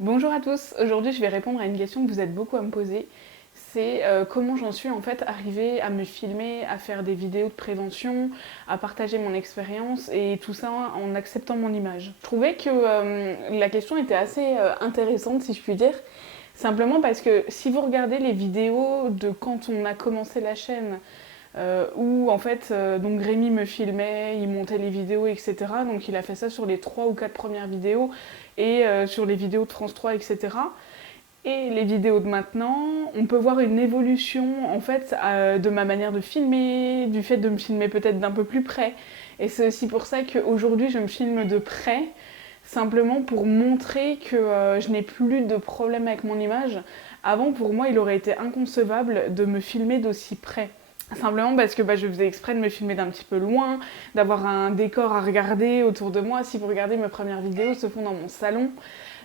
Bonjour à tous, aujourd'hui je vais répondre à une question que vous êtes beaucoup à me poser. C'est comment j'en suis en fait arrivée à me filmer, à faire des vidéos de prévention, à partager mon expérience et tout ça en acceptant mon image. Je trouvais que la question était assez intéressante si je puis dire, simplement parce que si vous regardez les vidéos de quand on a commencé la chaîne, où en fait donc Rémi me filmait, il montait les vidéos, etc. Donc il a fait ça sur les 3 ou 4 premières vidéos et sur les vidéos de France 3, etc. Et les vidéos de maintenant, on peut voir une évolution en fait de ma manière de filmer, du fait de me filmer peut-être d'un peu plus près. Et c'est aussi pour ça qu'aujourd'hui je me filme de près, simplement pour montrer que je n'ai plus de problème avec mon image. Avant, pour moi, il aurait été inconcevable de me filmer d'aussi près. Simplement parce que je faisais exprès de me filmer d'un petit peu loin, d'avoir un décor à regarder autour de moi. Si vous regardez mes premières vidéos, se font dans mon salon.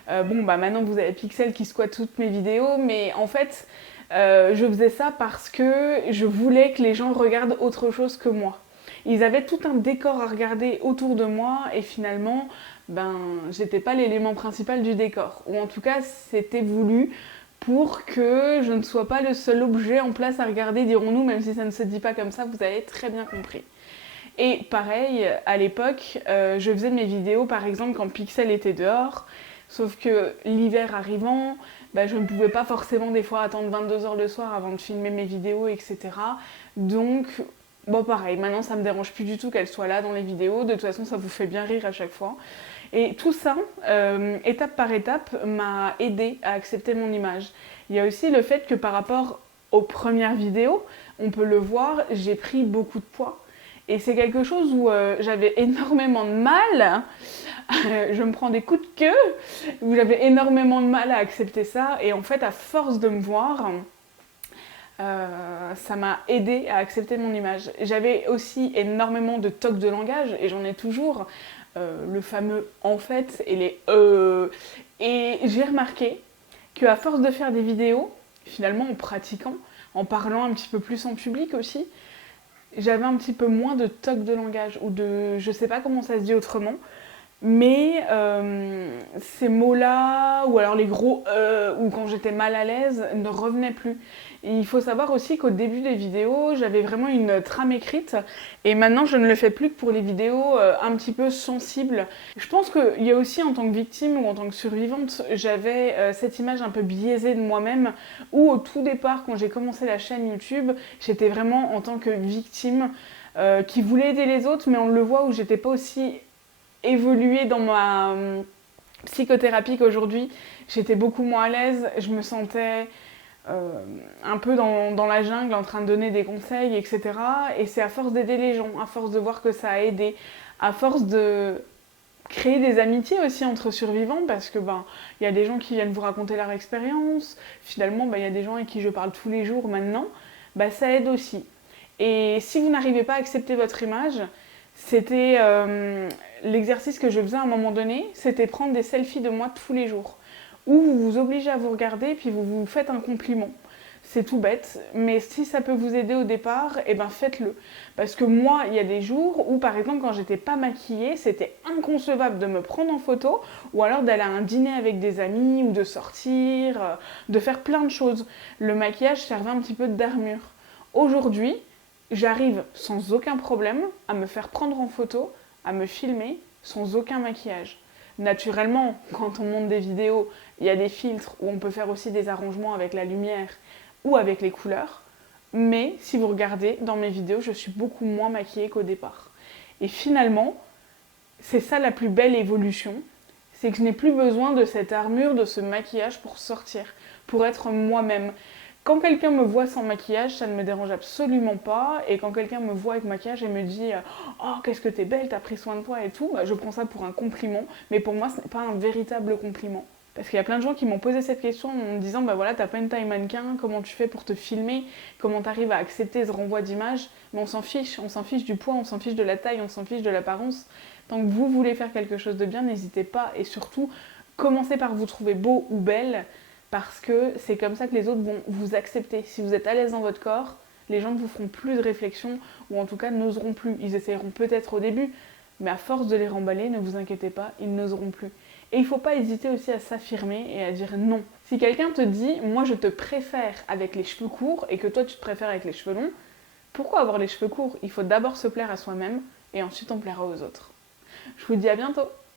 Maintenant vous avez Pixel qui squatte toutes mes vidéos, mais en fait, je faisais ça parce que je voulais que les gens regardent autre chose que moi. Ils avaient tout un décor à regarder autour de moi et finalement, j'étais pas l'élément principal du décor. Ou en tout cas, c'était voulu pour que je ne sois pas le seul objet en place à regarder, dirons-nous, même si ça ne se dit pas comme ça, vous avez très bien compris. Et pareil, à l'époque, je faisais mes vidéos par exemple quand Pixel était dehors, sauf que l'hiver arrivant, je ne pouvais pas forcément des fois attendre 22h le soir avant de filmer mes vidéos, etc. Donc, pareil, maintenant ça me dérange plus du tout qu'elle soit là dans les vidéos, de toute façon ça vous fait bien rire à chaque fois. Et tout ça, étape par étape, m'a aidé à accepter mon image. Il y a aussi le fait que par rapport aux premières vidéos, on peut le voir, j'ai pris beaucoup de poids. Et c'est quelque chose où j'avais énormément de mal, je me prends des coups de queue, où j'avais énormément de mal à accepter ça. Et en fait, à force de me voir, ça m'a aidé à accepter mon image. J'avais aussi énormément de tocs de langage, et j'en ai toujours, le fameux en fait et les Et j'ai remarqué qu'à force de faire des vidéos, finalement en pratiquant, en parlant un petit peu plus en public aussi, j'avais un petit peu moins de tocs de langage ou de, je sais pas comment ça se dit autrement, mais ces mots-là, ou alors les gros ou quand j'étais mal à l'aise, ne revenaient plus. Et il faut savoir aussi qu'au début des vidéos, j'avais vraiment une trame écrite, et maintenant je ne le fais plus que pour les vidéos un petit peu sensibles. Je pense qu'il y a aussi en tant que victime ou en tant que survivante, j'avais cette image un peu biaisée de moi-même, où au tout départ, quand j'ai commencé la chaîne YouTube, j'étais vraiment en tant que victime qui voulait aider les autres, mais on le voit où j'étais pas aussi évolué dans ma psychothérapie qu'aujourd'hui. J'étais beaucoup moins à l'aise, je me sentais un peu dans la jungle en train de donner des conseils, etc. Et c'est à force d'aider les gens, à force de voir que ça a aidé, à force de créer des amitiés aussi entre survivants, parce que y a des gens qui viennent vous raconter leur expérience, finalement il y a des gens avec qui je parle tous les jours maintenant, ça aide aussi. Et si vous n'arrivez pas à accepter votre image, c'était l'exercice que je faisais à un moment donné, c'était prendre des selfies de moi tous les jours, où vous vous obligez à vous regarder puis vous vous faites un compliment. C'est tout bête, mais si ça peut vous aider au départ, faites-le. Parce que moi, il y a des jours où, par exemple, quand j'étais pas maquillée, c'était inconcevable de me prendre en photo, ou alors d'aller à un dîner avec des amis, ou de sortir, de faire plein de choses. Le maquillage servait un petit peu d'armure. Aujourd'hui, j'arrive sans aucun problème à me faire prendre en photo, à me filmer sans aucun maquillage. Naturellement, quand on monte des vidéos, il y a des filtres où on peut faire aussi des arrangements avec la lumière ou avec les couleurs. Mais si vous regardez dans mes vidéos, je suis beaucoup moins maquillée qu'au départ. Et finalement, c'est ça la plus belle évolution, c'est que je n'ai plus besoin de cette armure, de ce maquillage pour sortir, pour être moi-même. Quand quelqu'un me voit sans maquillage, ça ne me dérange absolument pas. Et quand quelqu'un me voit avec maquillage et me dit « Oh, qu'est-ce que t'es belle, t'as pris soin de toi et tout », je prends ça pour un compliment. Mais pour moi, ce n'est pas un véritable compliment. Parce qu'il y a plein de gens qui m'ont posé cette question en me disant « voilà, t'as pas une taille mannequin, comment tu fais pour te filmer, comment t'arrives à accepter ce renvoi d'image ?» Mais on s'en fiche du poids, on s'en fiche de la taille, on s'en fiche de l'apparence. Tant que vous voulez faire quelque chose de bien, n'hésitez pas. Et surtout, commencez par vous trouver beau ou belle, parce que c'est comme ça que les autres vont vous accepter. Si vous êtes à l'aise dans votre corps, les gens ne vous feront plus de réflexion, ou en tout cas n'oseront plus. Ils essayeront peut-être au début, mais à force de les remballer, ne vous inquiétez pas, ils n'oseront plus. Et il ne faut pas hésiter aussi à s'affirmer et à dire non. Si quelqu'un te dit, moi je te préfère avec les cheveux courts et que toi tu te préfères avec les cheveux longs, pourquoi avoir les cheveux courts? Il faut d'abord se plaire à soi-même et ensuite on plaira aux autres. Je vous dis à bientôt!